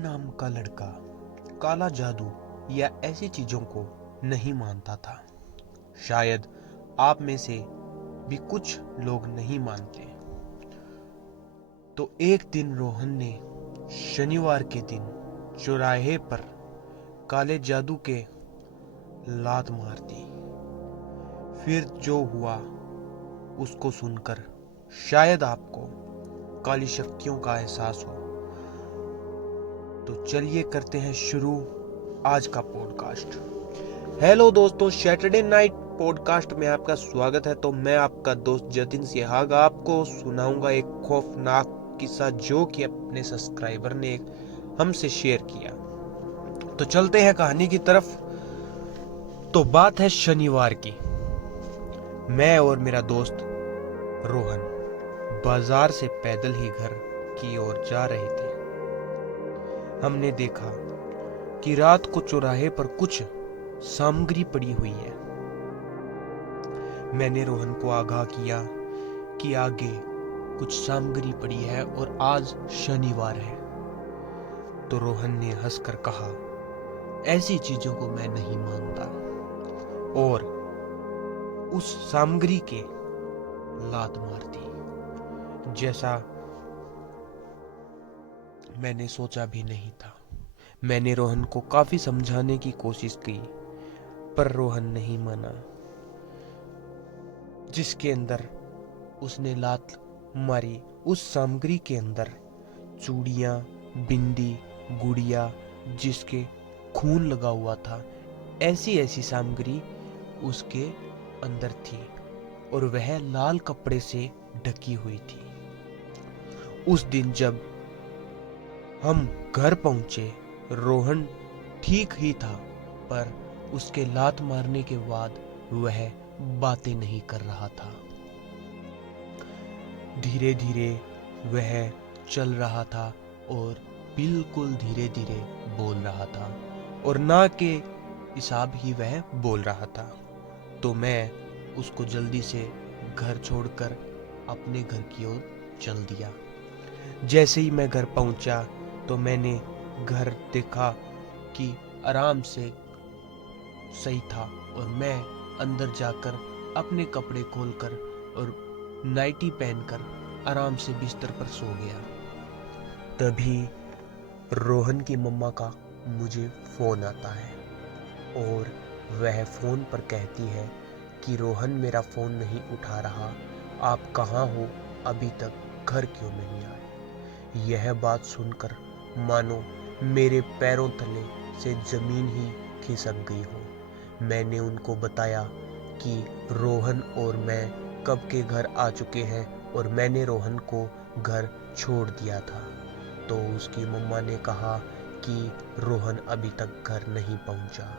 नाम का लड़का काला जादू या ऐसी चीजों को नहीं मानता था। शायद आप में से भी कुछ लोग नहीं मानते। तो एक दिन रोहन ने शनिवार के दिन चौराहे पर काले जादू के लात मार दी। फिर जो हुआ उसको सुनकर शायद आपको काली शक्तियों का एहसास हो। तो चलिए करते हैं शुरू आज का पॉडकास्ट। हेलो दोस्तों, सैटरडे नाइट पॉडकास्ट में आपका स्वागत है। तो मैं आपका दोस्त जतिन सिहाग आपको सुनाऊंगा एक खौफनाक किस्सा जो कि अपने सब्सक्राइबर ने हमसे शेयर किया। तो चलते हैं कहानी की तरफ। तो बात है शनिवार की। मैं और मेरा दोस्त रोहन बाजार से पैदल ही घर की ओर जा रहे थे। हमने देखा कि रात को चौराहे पर कुछ सामग्री पड़ी हुई है। मैंने रोहन को आगाह किया कि आगे कुछ सामग्री पड़ी है और आज शनिवार है। तो रोहन ने हंसकर कहा, ऐसी चीजों को मैं नहीं मानता, और उस सामग्री के लात मार दी जैसा मैंने सोचा भी नहीं था। मैंने रोहन को काफी समझाने की कोशिश की, पर रोहन नहीं माना। जिसके अंदर उसने लात मारी उस सामग्री के अंदर चूड़ियां, बिंदी, गुड़िया जिसके खून लगा हुआ था, ऐसी ऐसी सामग्री उसके अंदर थी और वह लाल कपड़े से ढकी हुई थी। उस दिन जब हम घर पहुंचे, रोहन ठीक ही था, पर उसके लात मारने के बाद वह बातें नहीं कर रहा था। धीरे धीरे वह चल रहा था और बिल्कुल धीरे धीरे बोल रहा था और ना के हिसाब ही वह बोल रहा था। तो मैं उसको जल्दी से घर छोड़कर अपने घर की ओर चल दिया। जैसे ही मैं घर पहुंचा तो मैंने घर देखा कि आराम से सही था और मैं अंदर जाकर अपने कपड़े खोलकर और नाइटी पहनकर आराम से बिस्तर पर सो गया। तभी रोहन की मम्मा का मुझे फोन आता है और वह फोन पर कहती है कि रोहन मेरा फोन नहीं उठा रहा, आप कहाँ हो, अभी तक घर क्यों नहीं आए। यह बात सुनकर मानो मेरे पैरों तले से जमीन ही खिसक गई हो। मैंने उनको बताया कि रोहन और मैं कब के घर आ चुके हैं और मैंने रोहन को घर छोड़ दिया था। तो उसकी मम्मा ने कहा कि रोहन अभी तक घर नहीं पहुंचा।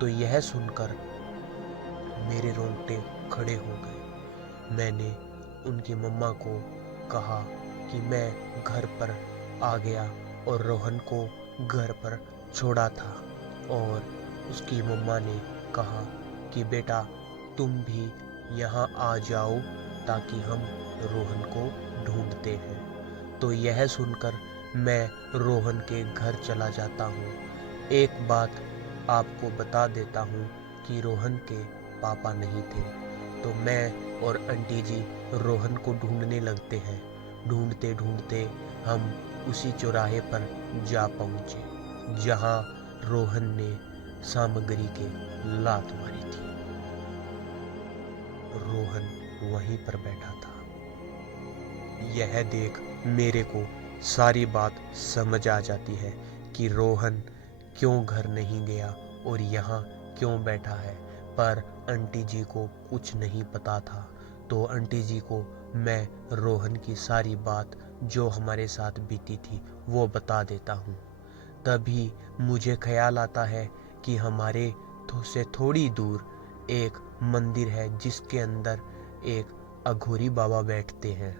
तो यह सुनकर मेरे रोंगटे खड़े हो गए। मैंने उनकी मम्मा को कहा कि मैं घर पर आ गया और रोहन को घर पर छोड़ा था, और उसकी मम्मा ने कहा कि बेटा तुम भी यहाँ आ जाओ ताकि हम रोहन को ढूंढते हैं। तो यह सुनकर मैं रोहन के घर चला जाता हूँ। एक बात आपको बता देता हूँ कि रोहन के पापा नहीं थे। तो मैं और आंटी जी रोहन को ढूंढने लगते हैं। ढूंढते ढूंढते हम उसी चौराहे पर जा पहुँचे जहाँ रोहन ने सामग्री के लात मारी थी। रोहन वहीं पर बैठा था। यह देख मेरे को सारी बात समझ आ जाती है कि रोहन क्यों घर नहीं गया और यहाँ क्यों बैठा है। पर आंटी जी को कुछ नहीं पता था। तो आंटी जी को मैं रोहन की सारी बात जो हमारे साथ बीती थी वो बता देता हूँ। तभी मुझे ख्याल आता है कि हमारे से थोड़ी दूर एक मंदिर है जिसके अंदर एक अघोरी बाबा बैठते हैं।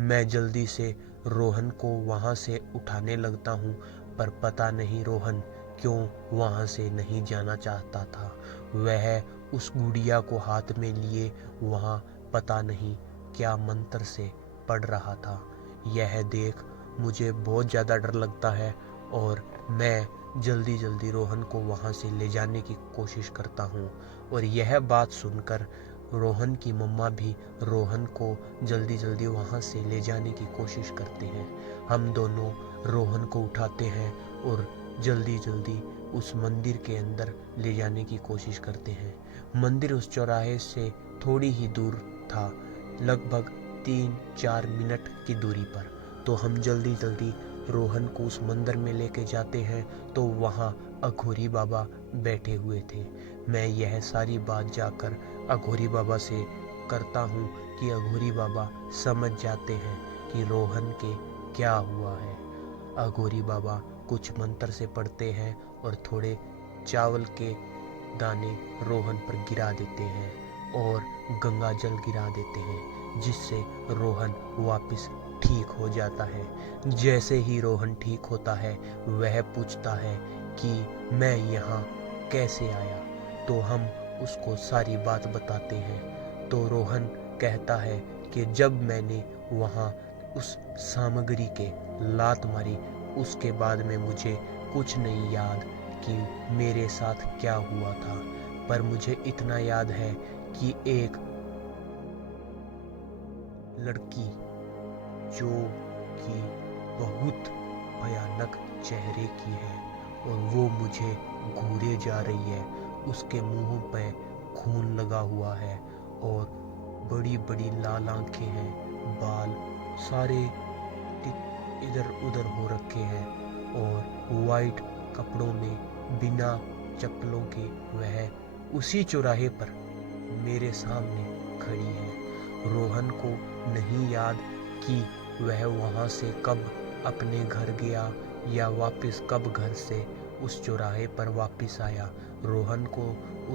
मैं जल्दी से रोहन को वहां से उठाने लगता हूँ, पर पता नहीं रोहन क्यों वहां से नहीं जाना चाहता था। वह उस गुड़िया को हाथ में लिए वहां पता नहीं क्या मंत्र से पढ़ रहा था। यह देख मुझे बहुत ज़्यादा डर लगता है और मैं जल्दी जल्दी रोहन को वहाँ से ले जाने की कोशिश करता हूँ। और यह बात सुनकर रोहन की मम्मा भी रोहन को जल्दी जल्दी वहाँ से ले जाने की कोशिश करते हैं। हम दोनों रोहन को उठाते हैं और जल्दी जल्दी उस मंदिर के अंदर ले जाने की कोशिश करते हैं। मंदिर उस चौराहे से थोड़ी ही दूर था, लगभग 3-4 मिनट की दूरी पर। तो हम जल्दी जल्दी रोहन को उस मंदिर में लेके जाते हैं तो वहाँ अघोरी बाबा बैठे हुए थे। मैं यह सारी बात जाकर अघोरी बाबा से करता हूँ कि अघोरी बाबा समझ जाते हैं कि रोहन के क्या हुआ है। अघोरी बाबा कुछ मंत्र से पढ़ते हैं और थोड़े चावल के दाने रोहन पर गिरा देते हैं और गंगा जल गिरा देते हैं, जिससे रोहन वापस ठीक हो जाता है। जैसे ही रोहन ठीक होता है वह पूछता है कि मैं यहाँ कैसे आया। तो हम उसको सारी बात बताते हैं। तो रोहन कहता है कि जब मैंने वहाँ उस सामग्री के लात मारी उसके बाद में मुझे कुछ नहीं याद कि मेरे साथ क्या हुआ था, पर मुझे इतना याद है कि एक लड़की जो कि बहुत भयानक चेहरे की है और वो मुझे घूरे जा रही है। उसके मुंह पे खून लगा हुआ है और बड़ी बड़ी लाल आंखें हैं, बाल सारे इधर उधर हो रखे हैं और वाइट कपड़ों में बिना चप्पलों के वह उसी चौराहे पर मेरे सामने खड़ी है। रोहन को नहीं याद कि वह वहाँ से कब अपने घर गया या वापस कब घर से उस चौराहे पर वापस आया। रोहन को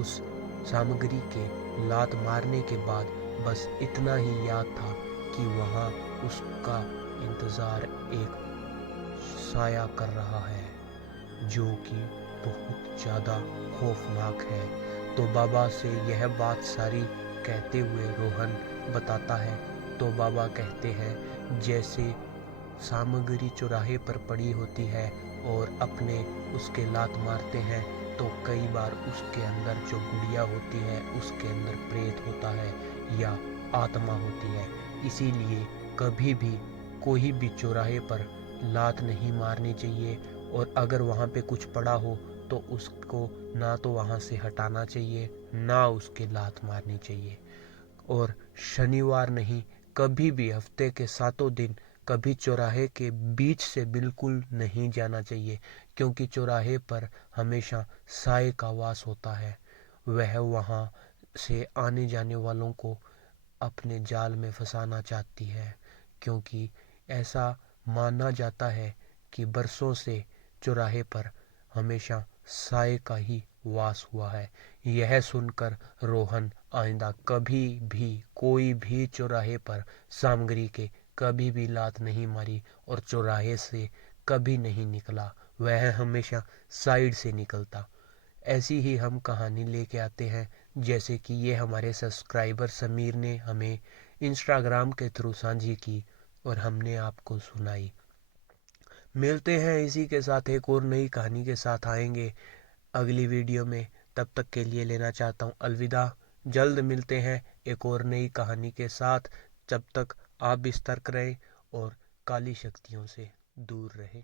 उस सामग्री के लात मारने के बाद बस इतना ही याद था कि वहाँ उसका इंतज़ार एक साया कर रहा है, जो कि बहुत ज़्यादा खौफनाक है। तो बाबा से यह बात सारी कहते हुए रोहन बताता है। तो बाबा कहते हैं जैसे सामग्री चौराहे पर पड़ी होती है और अपने उसके लात मारते हैं तो कई बार उसके अंदर जो गुड़िया होती है उसके अंदर प्रेत होता है या आत्मा होती है। इसीलिए कभी भी कोई भी चौराहे पर लात नहीं मारनी चाहिए और अगर वहाँ पे कुछ पड़ा हो तो उसको ना तो वहाँ से हटाना चाहिए ना उसके लात मारनी चाहिए। और शनिवार नहीं, कभी भी हफ्ते के 7 दिन कभी चौराहे के बीच से बिल्कुल नहीं जाना चाहिए, क्योंकि चौराहे पर हमेशा साए का वास होता है। वह वहाँ से आने जाने वालों को अपने जाल में फंसाना चाहती है, क्योंकि ऐसा माना जाता है कि बरसों से चौराहे पर हमेशा साए का ही वास हुआ है। यह सुनकर रोहन आइंदा कभी भी कोई भी चौराहे पर सामग्री के कभी भी लात नहीं मारी और चौराहे से कभी नहीं निकला। वह हमेशा साइड से निकलता। ऐसी ही हम कहानी लेके आते हैं, जैसे कि ये हमारे सब्सक्राइबर समीर ने हमें इंस्टाग्राम के थ्रू साझी की और हमने आपको सुनाई। मिलते हैं इसी के साथ एक और नई कहानी के साथ आएंगे अगली वीडियो में। तब तक के लिए लेना चाहता हूँ अलविदा। जल्द मिलते हैं एक और नई कहानी के साथ। जब तक आप भी सतर्क रहें और काली शक्तियों से दूर रहें।